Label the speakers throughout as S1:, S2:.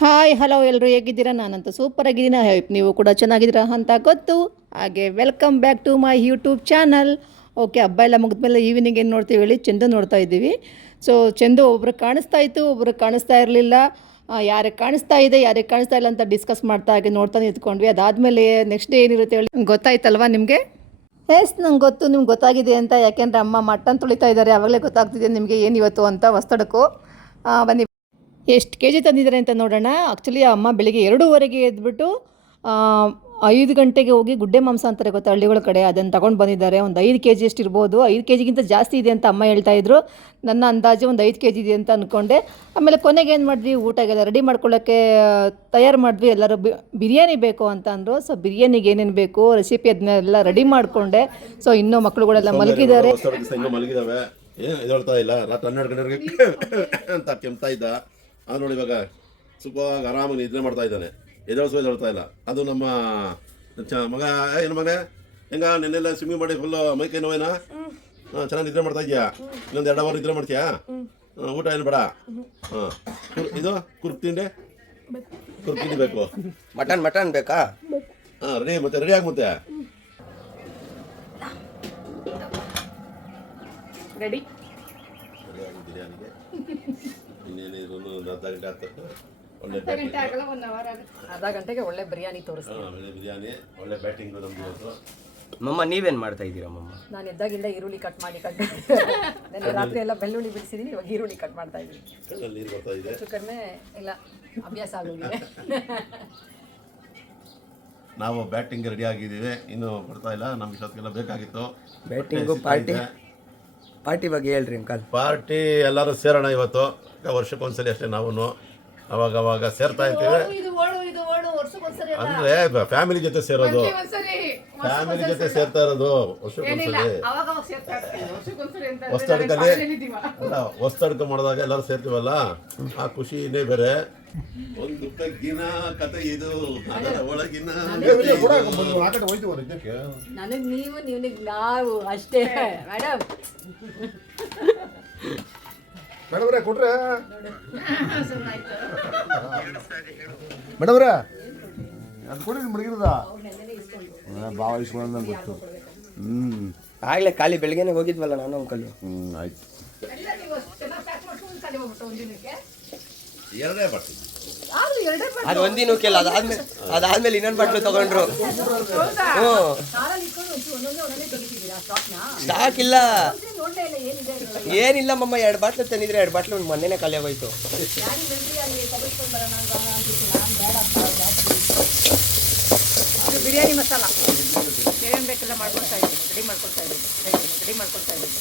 S1: Hi hello ಎಲ್ಲರೂ ಹೇಗಿದ್ದೀರಾ? ನಾನಂತೂ ಸೂಪರ್ ಆಗಿದ್ದೀನಿ. ಹೈಪ್ ನೀವು ಕೂಡ ಚೆನ್ನಾಗಿದ್ದೀರಾ ಅಂತ ಗೊತ್ತು. ಹಾಗೆ welcome back to my YouTube channel okay ಹಬ್ಬ ಎಲ್ಲ ಮುಗಿದ್ಮೇಲೆ ಈವ್ನಿಂಗ್ ಏನು ನೋಡ್ತೀವಿ ಹೇಳಿ? ಚಂದ ನೋಡ್ತಾ ಇದ್ದೀವಿ. ಸೊ ಚಂದು ಒಬ್ರು ಕಾಣಿಸ್ತಾ ಇತ್ತು, ಒಬ್ರು ಕಾಣಿಸ್ತಾ ಇರಲಿಲ್ಲ. ಯಾರಿಗೆ ಕಾಣಿಸ್ತಾ ಇದೆ ಯಾರಿಗೆ ಕಾಣಿಸ್ತಾ ಇಲ್ಲ ಅಂತ ಡಿಸ್ಕಸ್ ಮಾಡ್ತಾ ಹಾಗೆ ನೋಡ್ತಾ ನಿಂತ್ಕೊಂಡ್ವಿ. ಅದಾದಮೇಲೆ ನೆಕ್ಸ್ಟ್ ಡೇ ಏನಿರುತ್ತೆ ಹೇಳಿ? ಗೊತ್ತಾಯ್ತಲ್ವಾ ನಿಮಗೆ? ಎಸ್ ನಂಗೆ ಗೊತ್ತು, ನಿಮ್ಗೆ ಗೊತ್ತಾಗಿದೆ ಅಂತ. ಯಾಕೆಂದರೆ ಅಮ್ಮ ಮಟನ್ ತುಳಿತಾ ಇದ್ದಾರೆ. ಆವಾಗಲೇ ಗೊತ್ತಾಗ್ತಿದೆ ನಿಮಗೆ ಏನು ಇವತ್ತು ಅಂತ ಹೊಸ್ತಡಕ್ಕೂ. ಬನ್ನಿ. ಎಷ್ಟು ಕೆ ಜಿ ತಂದಿದ್ದಾರೆ ಅಂತ ನೋಡೋಣ. ಆ್ಯಕ್ಚುಲಿ ಅಮ್ಮ ಬೆಳಿಗ್ಗೆ ಎರಡೂವರೆಗೆ ಎದ್ಬಿಟ್ಟು ಐದು ಗಂಟೆಗೆ ಹೋಗಿ ಗುಡ್ಡೆ ಮಾಂಸ ಅಂತಾರೆ ಗೊತ್ತಾ ಹಳ್ಳಿಗಳ ಕಡೆ. ಅದನ್ನು ತಗೊಂಡು ಬಂದಿದ್ದಾರೆ. ಒಂದು ಐದು ಕೆ ಜಿ ಅಷ್ಟು ಇರ್ಬೋದು. ಐದು ಕೆ ಜಿಗಿಂತ ಜಾಸ್ತಿ ಇದೆ ಅಂತ ಅಮ್ಮ ಹೇಳ್ತಾ ಇದ್ರು. ನನ್ನ ಅಂದಾಜು ಒಂದು ಐದು ಕೆ ಜಿ ಇದೆ ಅಂತ ಅಂದ್ಕೊಂಡೆ ಆಮೇಲೆ ಕೊನೆಗೆ ಏನು ಮಾಡಿದ್ವಿ? ಊಟಗೆಲ್ಲ ರೆಡಿ ಮಾಡ್ಕೊಳ್ಳೋಕ್ಕೆ ತಯಾರು ಮಾಡಿದ್ವಿ. ಎಲ್ಲರೂ ಬಿರಿಯಾನಿ ಬೇಕು ಅಂತ ಅಂದರು. ಸೊ ಬಿರಿಯಾನಿಗೆ ಏನೇನು ಬೇಕು? ರೆಸಿಪಿ ಅದನ್ನೆಲ್ಲ ರೆಡಿ ಮಾಡಿಕೊಂಡೆ. ಸೊ ಇನ್ನೂ ಮಕ್ಕಳುಗಳೆಲ್ಲ ಮಲಗಿದ್ದಾರೆ.
S2: ಇಲ್ಲ ರಾತ್ರಿ ಹನ್ನೆರಡು ಗಂಟೆಗೆ ಅಂತ ಕೆಮ್ತಾ ಇದ್ದ. ಅದು ನೋಡಿ ಇವಾಗ ಸುಖವಾಗಿ ಆರಾಮಾಗಿ ನಿದ್ರೆ ಮಾಡ್ತಾ ಇದ್ದಾನೆ. ಎದುರಿಸೋ ಎದುರ್ತಾ ಇಲ್ಲ. ಅದು ನಮ್ಮ ಚ ಮಗ ಏನು ಮಗ? ಹೆಂಗ? ನಿನ್ನೆಲ್ಲ ಸ್ವಿಮ್ಮಿಂಗ್ ಮಾಡಿ ಫುಲ್ಲು ಮೈಕೈ ನೋವೇನಾ? ಹಾಂ ಚೆನ್ನಾಗಿ ನಿದ್ರೆ ಮಾಡ್ತಾ ಇದೆಯಾ? ಇನ್ನೊಂದು ಎರಡು ಅವರ್ ನಿದ್ರೆ ಮಾಡ್ತೀಯಾ? ಊಟ ಏನು ಬೇಡ? ಹಾಂ ಇದು ಕುರ್ಕ್ ತಿಂಡೆ? ಕುರ್ಕ್ ತಿಂಡಿ ಬೇಕು.
S3: ಮಟನ್ ಮಟನ್ ಬೇಕಾ?
S2: ಹಾಂ ರೆಡಿ ಮತ್ತೆ ರೆಡಿ ಆಗಿ ಮತ್ತೆ?
S1: ರೆಡಿ
S2: ಬಿರಿಯಾನಿ ಬಿರಿಯಾನಿಗೆ ಇನ್ನೇನಿದ್ರು ಒಂದು ಅರ್ಧ ಗಂಟೆ ಆಗ್ತದೆ ಒಳ್ಳೆ ಬ್ಯಾಟಿಂಗ್
S1: ಅರ್ಧ ಗಂಟೆಗೆ ಒಳ್ಳೆ ಬಿರಿಯಾನಿ ತೋರಿಸ್
S2: ಒಳ್ಳೆ ಬಿರಿಯಾನಿ ಒಳ್ಳೆ ಬ್ಯಾಟಿಂಗ್ ನಮ್ದು ಇವತ್ತು.
S3: ಮಮ್ಮ ನೀವೇನ್ ಮಾಡ್ತಾ ಇದ್ದೀರಾ ಮಮ್ಮ?
S1: ನಾನು ಎದ್ದಾಗಿಂದ ಈರುಳ್ಳಿ ಕಟ್ ಮಾಡಿ ಕಟ್ ನಾನು ರಾತ್ರಿ ಎಲ್ಲ ಬೆಳ್ಳುಳ್ಳಿ ಬಿಡಿಸಿದ್ದೀನಿ ಇವಾಗ ಈರುಳ್ಳಿ ಕಟ್ ಮಾಡ್ತಾ ಇದ್ದೀನಿ.
S2: ಕಣ್ಣಲ್ಲಿ ನೀರು ಬರ್ತಾ ಇದೆ.
S1: ಹೆಚ್ಚು ಕಡಿಮೆ ಇಲ್ಲ ಅಭ್ಯಾಸ ಆಗೋಗಿದೆ.
S2: ನಾವು ಬ್ಯಾಟಿಂಗ್ ರೆಡಿ ಆಗಿದ್ದೀವಿ. ಇನ್ನೂ ಬರ್ತಾ ಇಲ್ಲ ನಮ್ಗೆ ಇಷ್ಟೊತ್ತಿಗೆಲ್ಲ ಬೇಕಾಗಿತ್ತು.
S3: ಬ್ಯಾಟಿಂಗು ಪಾರ್ಟಿ ಪಾರ್ಟಿ ಬಗ್ಗೆ ಹೇಳ್ರಿ ಅಂಕಲ್.
S2: ಪಾರ್ಟಿ ಎಲ್ಲರೂ ಸೇರೋಣ ಇವತ್ತು. ವರ್ಷಕ್ಕೊಂದ್ಸಲಿ ಅಷ್ಟೇ ನಾವು ಅವಾಗ ಅವಾಗ ಸೇರ್ತಾ ಇರ್ತೀವಿ.
S1: ಇದು ಓಡು ಇದು ಓಡು ವರ್ಷಕ್ಕೊಂದ್ಸರಿ
S2: ಅಂದ್ರೆ ಫ್ಯಾಮಿಲಿ ಜೊತೆ ಸೇರೋದು. ಫ್ಯಾಮಿಲಿ ಜೊತೆ ಸೇರ್ತಾ ಇರೋದು ವರ್ಷಕ್ಕೊಂದ್ಸಲಿ. ಹೊಸ್ತಡ್ಕಲ್ಲಿ ಅಲ್ಲ ಹೊಸ್ತಡ್ಕ ಮಾಡಿದಾಗ ಎಲ್ಲರೂ ಸೇರ್ತೀವಲ್ಲ? ಆ ಖುಷಿನೇ ಬೇರೆ. ಒಂದು ಕಗ್ಗಿನ ಕತೆ ಇದು ಅದರ ಒಳಗಿನ ಕತೆ ಇದು.
S1: ನನಗ್ ನೀವು ನಿನಗ್ ನಾವು ಅಷ್ಟೇ. ಮೇಡಮ್.
S4: ಮೇಡಮ್ರೆ ಕೊಡ್ರೆ? ಮೇಡಮ್ರೆ ಅದು ಕೊಡಿ ಮಡಗಿರದ ಭಾವ ಇಸ್ಕೊಳ್ಳೋದು ನಂಗೆ ಗೊತ್ತು. ಹ್ಞೂ
S3: ಆಗ್ಲೇ ಖಾಲಿ ಬೆಳಗ್ಗೆನೆ ಹೋಗಿದ್ವಲ್ಲ ನಾನು ಅಂಕಲ್.
S4: ಹ್ಞೂ ಆಯ್ತು.
S2: ಎರಡೇ ಬಟ್ಟೆ
S3: ಅದು ಒಂದಿನ ಕೇಳ ಅದಾದ್ಮೇಲೆ ಅದಾದ್ಮೇಲೆ ಇನ್ನೊಂದು ಬಟ್ಲು ತಗೊಂಡ್ರು. ಹ್ಞೂ ಸ್ಟಾಕ್ ಇಲ್ಲ. ಏನಿಲ್ಲ ಮಮ್ಮ ಎರಡು ಬಾಟ್ಲು ತಂದಿದ್ರೆ ಎರಡು ಬಾಟ್ಲು ಮೊನ್ನೆನೇ ಕಲೆ ಹೋಯ್ತು.
S1: ಇದು ಬಿರಿಯಾನಿ ಮಸಾಲ. ಏನೇನು ಬೇಕೆಲ್ಲ ಮಾಡ್ಕೊಳ್ತಾ ಇದ್ದೀನಿ ರೆಡಿ ಮಾಡ್ಕೊಳ್ತಾ ಇದ್ದೀನಿ ರೆಡಿ ಮಾಡ್ಕೊಳ್ತಾ ಇದ್ದೀನಿ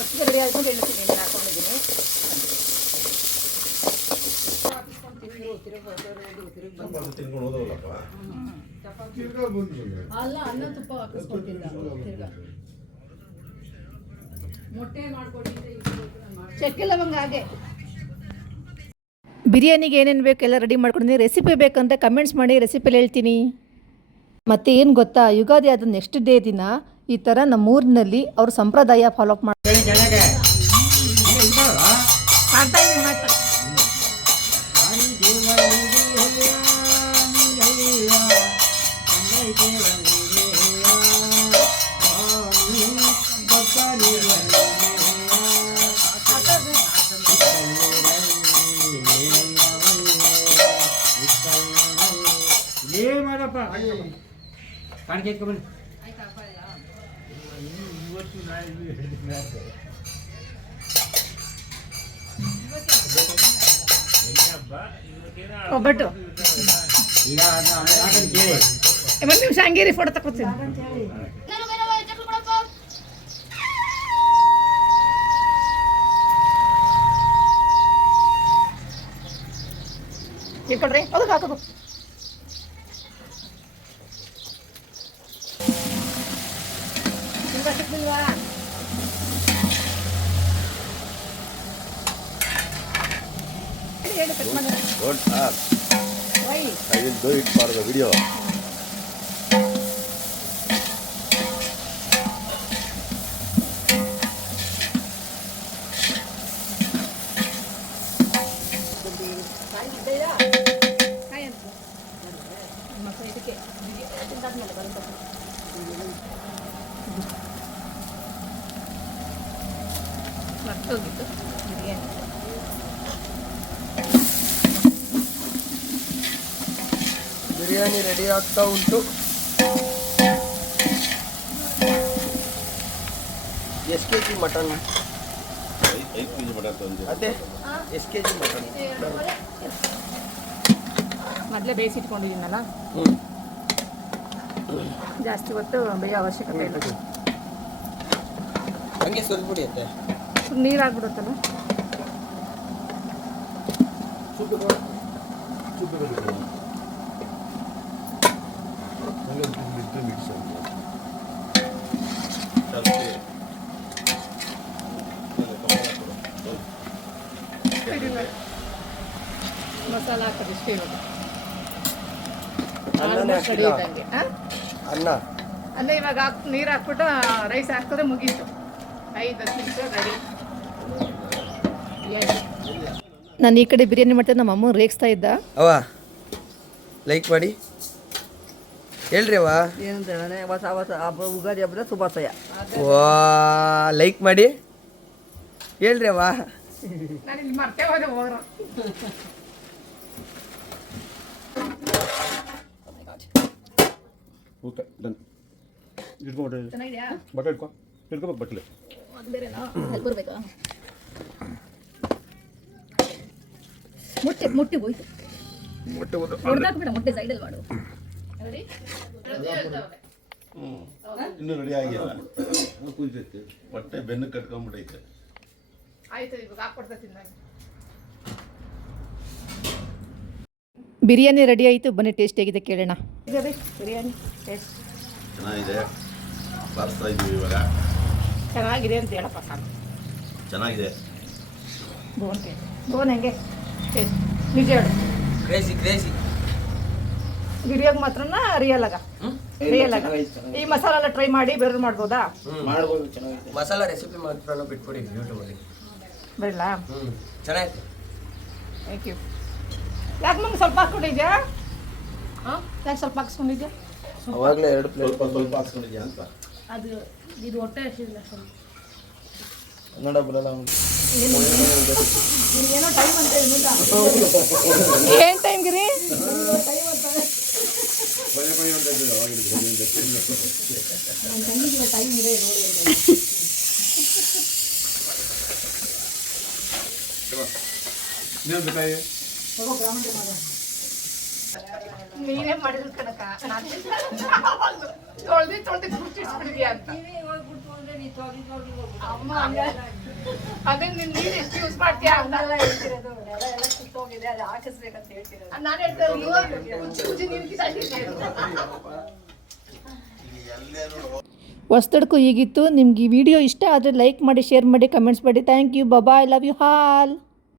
S1: ಒಟ್ಟಿಗೆ ರೆಡಿ ಹೇಳ್ತೀನಿ ಹಾಕೊಂಡಿದ್ದೀನಿ
S2: ತಿನ್ಕೊಂಡು ಹೋದವಲ್ಲಪ್ಪ
S1: ಅಲ್ಲ ಅನ್ನ ತುಪ್ಪ ಹಾಕಿಸ್ಕೊಳ್ತಿದ್ದ ತಿರ್ಗಾ. ಮೊಟ್ಟೆ ಮಾಡ್ಕೊಂಡಿದ್ದೆ ಚಕ್ಕೆ ಲವಂಗ ಹಾಗೆ. ಬಿರಿಯಾನಿಗೆ ಏನೇನು ಬೇಕು ಎಲ್ಲ ರೆಡಿ ಮಾಡ್ಕೊಂಡಿದ್ದೀನಿ ರೆಸಿಪಿ ಬೇಕಂದ್ರೆ ಕಮೆಂಟ್ಸ್ ಮಾಡಿ ರೆಸಿಪಿಲಿ ಹೇಳ್ತೀನಿ. ಮತ್ತು ಏನು ಗೊತ್ತಾ? ಯುಗಾದಿ ಆದ ನೆಕ್ಸ್ಟ್ ಡೇ ದಿನ ಈ ಥರ ನಮ್ಮ ಊರಿನಲ್ಲಿ ಅವ್ರ ಸಂಪ್ರದಾಯ ಫಾಲೋ ಅಪ್
S5: ಮಾಡಪ್ಪ ಕಾಣಿಕೆ
S1: ಒಬ್ಬಟ್ಟು
S5: ಅದನ್ನ ಹಾಕೊಂಡು ಕೇಳಿ
S1: ಒಂದು ನಿಮಿಷ ಹಂಗೇರಿ ಫೋಟೋ ತಗೋತೀನಿ ಇಟ್ಕೊಡ್ರಿ ಅದಕ್ಕೆ ಹಾಕೋದು.
S2: Don't ask.
S1: Why
S2: I will do it for the video.
S1: ಕಾಯಿ ಇದೆಯಾ
S6: ಮರ್ತೋಗಿತ್ತು ಬಿರಿಯಾನಿ
S3: ಬಿರಿಯಾನಿ ರೆಡಿ ಆಗ್ತಾ ಉಂಟು. ಎಷ್ಟು ಕೆ ಜಿ ಮಟನ್? ಅದೇ ಎಷ್ಟು ಕೆ ಜಿ ಮಟನ್?
S6: ಮೊದಲೇ ಬೇಯಿಸಿಟ್ಕೊಂಡಿದ್ದೀನಲ್ಲ? ಜಾಸ್ತಿ ಹೊತ್ತು ಬೇಯ ಅವಶ್ಯಕತೆ ಇಲ್ಲ.
S3: ಹಂಗೆ ಸ್ವಲ್ಪ ಅಂತೆ
S6: ನೀರು ಆಗ್ಬಿಡುತ್ತಲ್ಲ
S4: ಮಿಕ್ಸ್
S2: ಜಾಸ್ತಿ
S6: ಮಸಾಲ ಹಾಕೋದು ಇಷ್ಟೇ?
S3: ಅನ್ನ.
S6: ಅಲ್ಲೇ ಇವಾಗ ಹಾಕ್ ನೀರು ಹಾಕ್ಬಿಟ್ಟು ರೈಸ್ ಹಾಕಿದ್ರೆ ಮುಗೀತು. ಐದು ಹತ್ತು ನಿಮಿಷ ರೆಡಿ ನಾನು ಈ ಕಡೆ ಬಿರಿಯಾನಿ ಮಾಡ್ತೇನೆ ನಮ್ಮ ಅಮ್ಮ ರೇಗಿಸ್ತಾ ಇದ್ದ.
S3: ಲೈಕ್ ಮಾಡಿ. ಹೇಳ್ರಿ ಅವ
S7: ಏನಂತ ಹೊಸ ಹೊಸ ಹಬ್ಬ ಉಗಾದಿ ಹಬ್ಬದ ಶುಭಾಶಯ.
S3: ವಾ ಲೈಕ್ ಮಾಡಿ. ಹೇಳ್ರಿ ಅವ
S6: ನಾನು ಇಲ್ಲಿ ಮರ್ತೇ ಹೋದೆ ಹೋದ್ರು
S4: ಓಕೆ ಡನ್. ಇಟ್ಕೊ ಬಟ್ಟೆ
S6: ಚೆನ್ನಾಗಿದೆಯಾ?
S4: ಬಟ್ಟೆ ಇಟ್ಕೊ. ಇಟ್ಕೋಬೇಕು ಬಟ್ಟಲೆ.
S6: ಬೇರೆನಾ? ಅಲ್ಲಿ ಬರಬೇಕಾ ಮುಟ್ಟೆ ಮುಟ್ಟೆ ಹೋಯ್ತು. ಮೊಟ್ಟೆ ಮುಟ್ಟೆ ಸೈಡಲ್ಲಿ ಮಾಡು.
S2: ಇನ್ನೂ ರೆಡಿ ಆಗಿಲ್ಲ. ಕುಂತೈತೆ ಹೊಟ್ಟೆ ಬೆನ್ನು ಕಟ್ಕೊಂಡ್ಬಿಟ್ಟೈತೆ
S6: ಆಯ್ತು ಇವಾಗ ಹಾಕ್ಕೊಡ್ತಾ ತಿಂದಾಗ. ಬಿರಿಯಾನಿ ರೆಡಿ ಆಯಿತು. ಬನ್ನಿ ಟೇಸ್ಟ್ ಹೇಗಿದೆ ಕೇಳೋಣ. ಬಿರಿಯಾನಿ ಟೇಸ್ಟ್
S2: ಚೆನ್ನಾಗಿದೆ. ಬರ್ತಾ ಇದ್ದೀವಿ ಇವಾಗ.
S6: ಚೆನ್ನಾಗಿದೆ ಅಂತ ಹೇಳಪ್ಪ ಸಾಕು.
S2: ಚೆನ್ನಾಗಿದೆ.
S6: ಬೋನ್ ಬೋನ್ ಹೆಂಗೆ? ಟೇಸ್ಟ್ ನಿಜ ಹೇಳು.
S3: ಕ್ರೇಜಿ ಕ್ರೇಜಿ
S6: ವಿಡಿಯೋಗೆ ಮಾತ್ರ ರಿಯಲ್ ಆಗ. ರಿಯಲ್ ಆಗ. ಈ ಮಸಾಲ ಎಲ್ಲ ಟ್ರೈ ಮಾಡಿ ಬೇರೆ ಮಾಡ್ಬೋದಾ?
S3: ಮಸಾಲ ರೆಸಿಪಿ ಮಾತ್ರ ಬಿಟ್ಕೊಡಿ ಯೂಟ್ಯೂಬಲ್ಲಿ
S6: ಬೇಡ
S3: ಹ್ಞೂ ಚೆನ್ನಾಯ್ತು
S6: ಥ್ಯಾಂಕ್ ಯು ಯಾಕೆ ನಂಗೆ ಸ್ವಲ್ಪ ಹಾಕ್ಕೊಂಡಿದ್ಯಾ ಹಾಂ? ಯಾಕೆ ಸ್ವಲ್ಪ ಹಾಕ್ಸ್ಕೊಂಡಿದ್ಯಾ?
S3: ಅವಾಗಲೇ ಎರಡು
S2: ಸ್ವಲ್ಪ ಸ್ವಲ್ಪ ಹಾಕ್ಸ್ಕೊಂಡಿದ್ಯಾ ಅಂತ.
S6: ಅದು ಇದು ಹೊಟ್ಟೆ ಹಸಿಲ್ಲ ಸ್ವಲ್ಪ
S3: ಕನ್ನಡ ಬರಲ್ಲ
S6: ಏನೋ? ಟೈಮ್ ಅಂತ ಏನು ಟೈಮ್ ಗಿರಿ?
S2: ಭಯ ಭಯ ಅಂತ ಇದ್ದಿದ್ದು ಅವಾಗಿದ್ದು.
S4: ಇನ್ನೇನು ಬೇಕಾಗಿ
S6: ನೀನೇ ಮಾಡಿದ್ರು ಕಣಕ ತೊಳ್ದಿ ತೊಳ್ದಿ ಬಿಟ್ಟಿಸ್ಬಿಡಿದ್ಯಾ ಅಂತ ಅಮ್ಮ ಹಂಗೆ. ಅದೇ ನೀನ್ ನೀರು ಎಷ್ಟು ಯೂಸ್ ಮಾಡ್ತೀಯಾ ನಾನು ಹೇಳ್ತಾ ಕುಚ್ಚಿ ಕುಚ್ಚಿ. ಹೊಸ್ತಡ್ಕು ಹೀಗಿತ್ತು ನಿಮ್ಗೆ ಈ ವಿಡಿಯೋ ಇಷ್ಟ ಆದರೆ ಲೈಕ್ ಮಾಡಿ ಶೇರ್ ಮಾಡಿ ಕಮೆಂಟ್ಸ್ ಮಾಡಿ. ಥ್ಯಾಂಕ್ ಯು ಬಬಾ ಐ ಲವ್ ಯು ಹಾಲ್